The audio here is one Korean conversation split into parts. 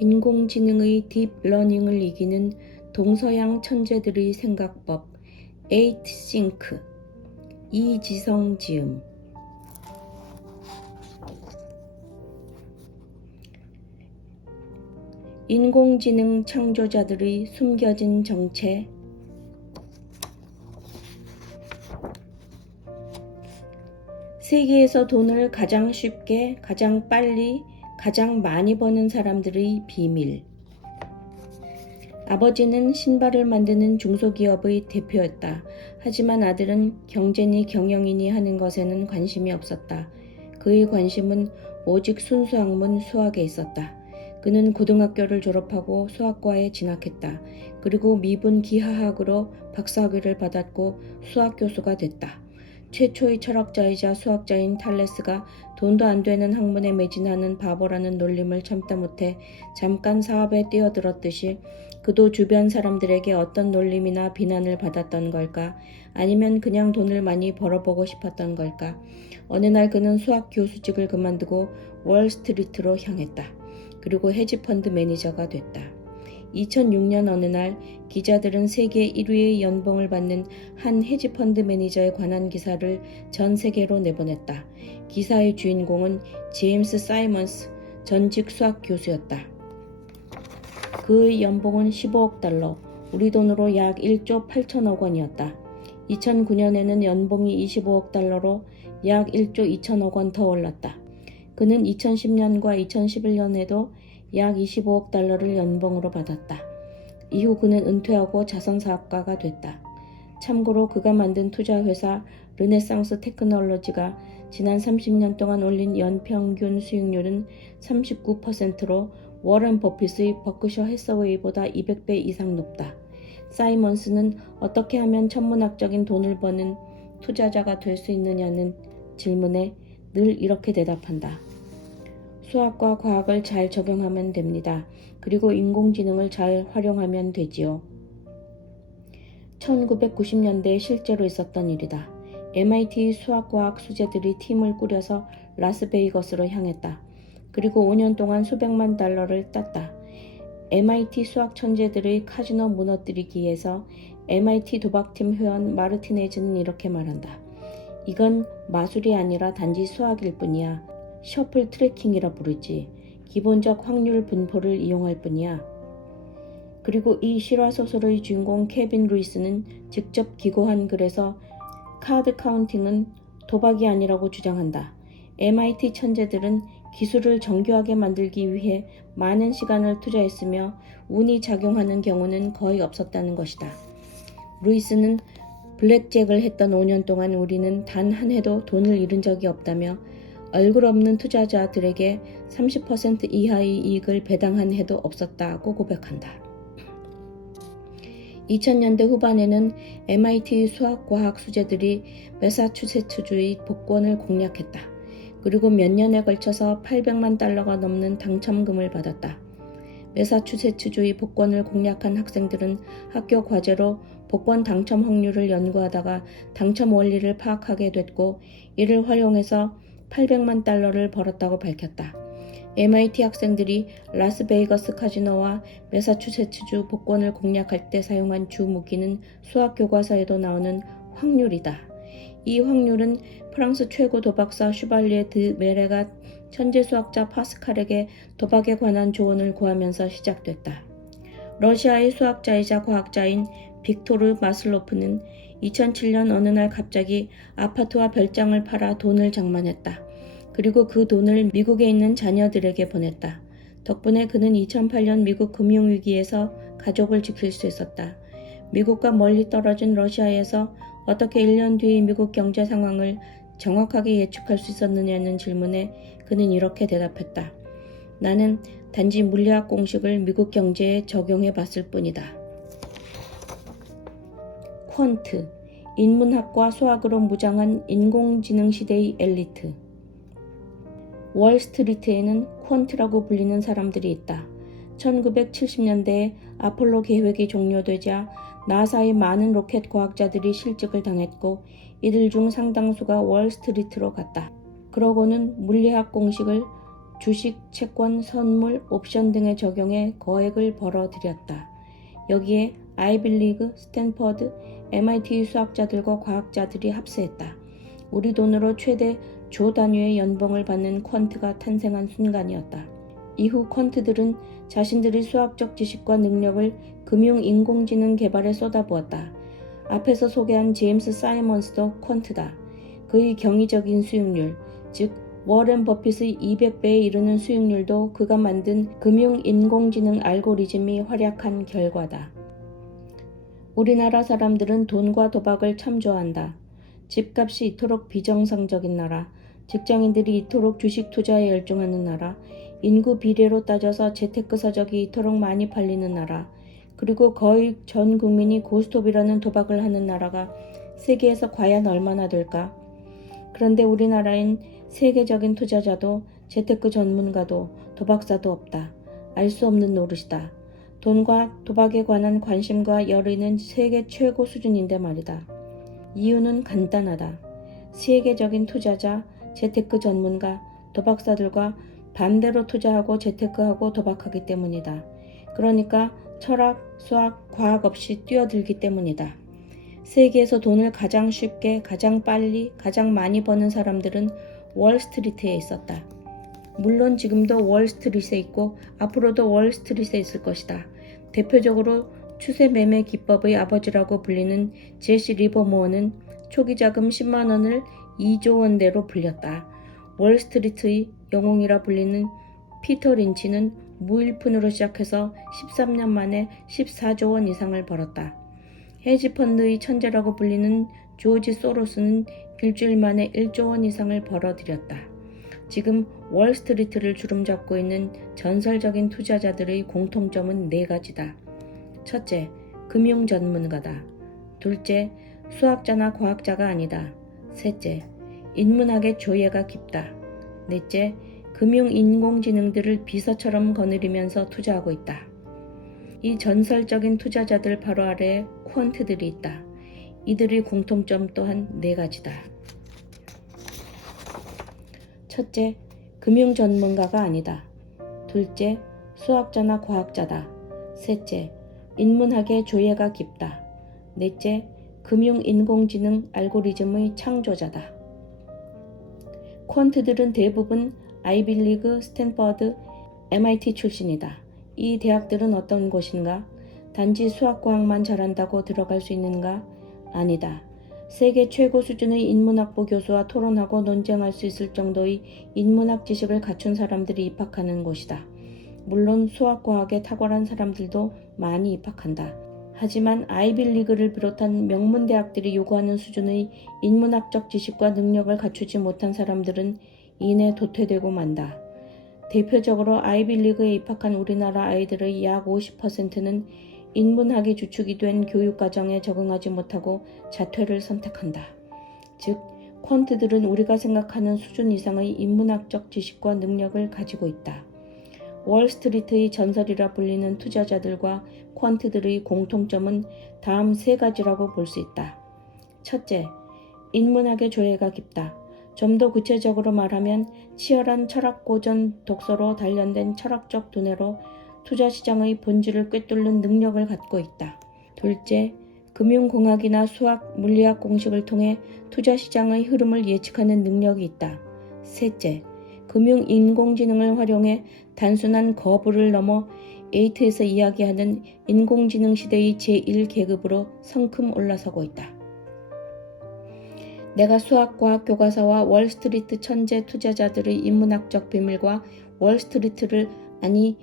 인공지능의 딥러닝을 이기는 동서양 천재들의 생각법 8싱크 이지성 지음. 인공지능 창조자들의 숨겨진 정체. 세계에서 돈을 가장 쉽게, 가장 빨리, 가장 많이 버는 사람들의 비밀. 아버지는 신발을 만드는 중소기업의 대표였다. 하지만 아들은 경제니 경영이니 하는 것에는 관심이 없었다. 그의 관심은 오직 순수 학문 수학에 있었다. 그는 고등학교를 졸업하고 수학과에 진학했다. 그리고 미분 기하학으로 박사학위를 받았고 수학교수가 됐다. 최초의 철학자이자 수학자인 탈레스가 돈도 안 되는 학문에 매진하는 바보라는 놀림을 참다 못해 잠깐 사업에 뛰어들었듯이 그도 주변 사람들에게 어떤 놀림이나 비난을 받았던 걸까? 아니면 그냥 돈을 많이 벌어보고 싶었던 걸까? 어느 날 그는 수학 교수직을 그만두고 월스트리트로 향했다. 그리고 헤지펀드 매니저가 됐다. 2006년 어느 날 기자들은 세계 1위의 연봉을 받는 한 헤지펀드 매니저에 관한 기사를 전 세계로 내보냈다. 기사의 주인공은 제임스 사이먼스 전직 수학 교수였다. 그의 연봉은 15억 달러, 우리 돈으로 약 1조 8천억 원이었다. 2009년에는 연봉이 25억 달러로 약 1조 2천억 원 더 올랐다. 그는 2010년과 2011년에도 약 25억 달러를 연봉으로 받았다. 이후 그는 은퇴하고 자선사업가가 됐다. 참고로 그가 만든 투자회사 르네상스 테크놀로지가 지난 30년 동안 올린 연평균 수익률은 39%로 워런 버핏의 버크셔 해서웨이보다 200배 이상 높다. 사이먼스는 어떻게 하면 천문학적인 돈을 버는 투자자가 될 수 있느냐는 질문에 늘 이렇게 대답한다. 수학과 과학을 잘 적용하면 됩니다. 그리고 인공지능을 잘 활용하면 되지요. 1990년대에 실제로 있었던 일이다. MIT 수학과학 수재들이 팀을 꾸려서 라스베이거스로 향했다. 그리고 5년 동안 수백만 달러를 땄다. MIT 수학 천재들의 카지노 무너뜨리기에서 MIT 도박팀 회원 마르티네즈는 이렇게 말한다. 이건 마술이 아니라 단지 수학일 뿐이야. 셔플 트래킹이라 부르지. 기본적 확률 분포를 이용할 뿐이야. 그리고 이 실화소설의 주인공 케빈 루이스는 직접 기고한 글에서 카드 카운팅은 도박이 아니라고 주장한다. MIT 천재들은 기술을 정교하게 만들기 위해 많은 시간을 투자했으며 운이 작용하는 경우는 거의 없었다는 것이다. 루이스는 블랙잭을 했던 5년 동안 우리는 단 한 해도 돈을 잃은 적이 없다며 얼굴 없는 투자자들에게 30% 이하의 이익을 배당한 해도 없었다고 고백한다. 2000년대 후반에는 MIT 수학과학 수재들이 매사추세츠주의 복권을 공략했다. 그리고 몇 년에 걸쳐서 800만 달러가 넘는 당첨금을 받았다. 매사추세츠주의 복권을 공략한 학생들은 학교 과제로 복권 당첨 확률을 연구하다가 당첨 원리를 파악하게 됐고 이를 활용해서 800만 달러를 벌었다고 밝혔다. MIT 학생들이 라스베이거스 카지노와 매사추세츠주 복권을 공략할 때 사용한 주 무기는 수학 교과서에도 나오는 확률이다. 이 확률은 프랑스 최고 도박사 슈발리에 드 메레가 천재 수학자 파스칼에게 도박에 관한 조언을 구하면서 시작됐다. 러시아의 수학자이자 과학자인 빅토르 마슬로프는 2007년 어느 날 갑자기 아파트와 별장을 팔아 돈을 장만했다. 그리고 그 돈을 미국에 있는 자녀들에게 보냈다. 덕분에 그는 2008년 미국 금융위기에서 가족을 지킬 수 있었다. 미국과 멀리 떨어진 러시아에서 어떻게 1년 뒤의 미국 경제 상황을 정확하게 예측할 수 있었느냐는 질문에 그는 이렇게 대답했다. 나는 단지 물리학 공식을 미국 경제에 적용해 봤을 뿐이다. 퀀트, 인문학과 수학으로 무장한 인공지능 시대의 엘리트. 월스트리트에는 퀀트라고 불리는 사람들이 있다. 1970년대에 아폴로 계획이 종료되자 나사의 많은 로켓 과학자들이 실직을 당했고 이들 중 상당수가 월스트리트로 갔다. 그러고는 물리학 공식을 주식, 채권, 선물, 옵션 등에 적용해 거액을 벌어들였다. 여기에 아이빌리그, 스탠퍼드, MIT 수학자들과 과학자들이 합세했다. 우리 돈으로 최대 조 단위의 연봉을 받는 퀀트가 탄생한 순간이었다. 이후 퀀트들은 자신들의 수학적 지식과 능력을 금융 인공지능 개발에 쏟아부었다. 앞에서 소개한 제임스 사이먼스도 퀀트다. 그의 경이적인 수익률, 즉 워렌 버핏의 200배에 이르는 수익률도 그가 만든 금융 인공지능 알고리즘이 활약한 결과다. 우리나라 사람들은 돈과 도박을 참 좋아한다. 집값이 이토록 비정상적인 나라, 직장인들이 이토록 주식 투자에 열중하는 나라, 인구 비례로 따져서 재테크 서적이 이토록 많이 팔리는 나라, 그리고 거의 전 국민이 고스톱이라는 도박을 하는 나라가 세계에서 과연 얼마나 될까? 그런데 우리나라엔 세계적인 투자자도 재테크 전문가도 도박사도 없다. 알 수 없는 노릇이다. 돈과 도박에 관한 관심과 열의는 세계 최고 수준인데 말이다. 이유는 간단하다. 세계적인 투자자, 재테크 전문가, 도박사들과 반대로 투자하고 재테크하고 도박하기 때문이다. 그러니까 철학, 수학, 과학 없이 뛰어들기 때문이다. 세계에서 돈을 가장 쉽게, 가장 빨리, 가장 많이 버는 사람들은 월스트리트에 있었다. 물론 지금도 월스트리트에 있고 앞으로도 월스트리트에 있을 것이다. 대표적으로 추세 매매 기법의 아버지라고 불리는 제시 리버모어는 초기 자금 10만 원을 2조 원대로 불렸다. 월스트리트의 영웅이라 불리는 피터 린치는 무일푼으로 시작해서 13년 만에 14조 원 이상을 벌었다. 헤지펀드의 천재라고 불리는 조지 소로스는 일주일 만에 1조 원 이상을 벌어들였다. 지금 월스트리트를 주름잡고 있는 전설적인 투자자들의 공통점은 4가지다. 첫째, 금융 전문가다. 둘째, 수학자나 과학자가 아니다. 셋째, 인문학의 조예가 깊다. 넷째, 금융 인공지능들을 비서처럼 거느리면서 투자하고 있다. 이 전설적인 투자자들 바로 아래에 퀀트들이 있다. 이들의 공통점 또한 4가지다. 첫째, 금융 전문가가 아니다. 둘째, 수학자나 과학자다. 셋째, 인문학의 조예가 깊다. 넷째, 금융 인공지능 알고리즘의 창조자다. 퀀트들은 대부분 아이빌리그, 스탠퍼드, MIT 출신이다. 이 대학들은 어떤 곳인가? 단지 수학과학만 잘한다고 들어갈 수 있는가? 아니다. 세계 최고 수준의 인문학부 교수와 토론하고 논쟁할 수 있을 정도의 인문학 지식을 갖춘 사람들이 입학하는 곳이다. 물론 수학과학에 탁월한 사람들도 많이 입학한다. 하지만 아이빌리그를 비롯한 명문대학들이 요구하는 수준의 인문학적 지식과 능력을 갖추지 못한 사람들은 이내 도태되고 만다. 대표적으로 아이빌리그에 입학한 우리나라 아이들의 약 50%는 인문학이 주축이 된 교육과정에 적응하지 못하고 자퇴를 선택한다. 즉, 퀀트들은 우리가 생각하는 수준 이상의 인문학적 지식과 능력을 가지고 있다. 월스트리트의 전설이라 불리는 투자자들과 퀀트들의 공통점은 다음 3가지라고 볼 수 있다. 첫째, 인문학의 조예가 깊다. 좀 더 구체적으로 말하면 치열한 철학 고전 독서로 단련된 철학적 두뇌로 투자시장의 본질을 꿰뚫는 능력을 갖고 있다. 둘째, 금융공학이나 수학, 물리학 공식을 통해 투자시장의 흐름을 예측하는 능력이 있다. 셋째, 금융인공지능을 활용해 단순한 거부를 넘어 에이트에서 이야기하는 인공지능 시대의 제1계급으로 성큼 올라서고 있다. 내가 수학과학 교과서와 월스트리트 천재 투자자들의 인문학적 비밀과 월스트리트를 아니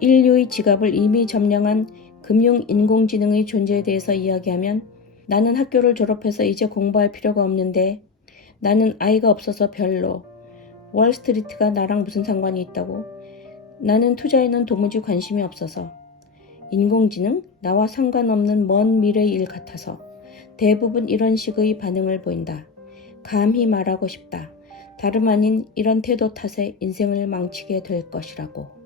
인류의 지갑을 이미 점령한 금융인공지능의 존재에 대해서 이야기하면 나는 학교를 졸업해서 이제 공부할 필요가 없는데 나는 아이가 없어서 별로 월스트리트가 나랑 무슨 상관이 있다고 나는 투자에는 도무지 관심이 없어서 인공지능? 나와 상관없는 먼 미래의 일 같아서 대부분 이런 식의 반응을 보인다. 감히 말하고 싶다. 다름 아닌 이런 태도 탓에 인생을 망치게 될 것이라고.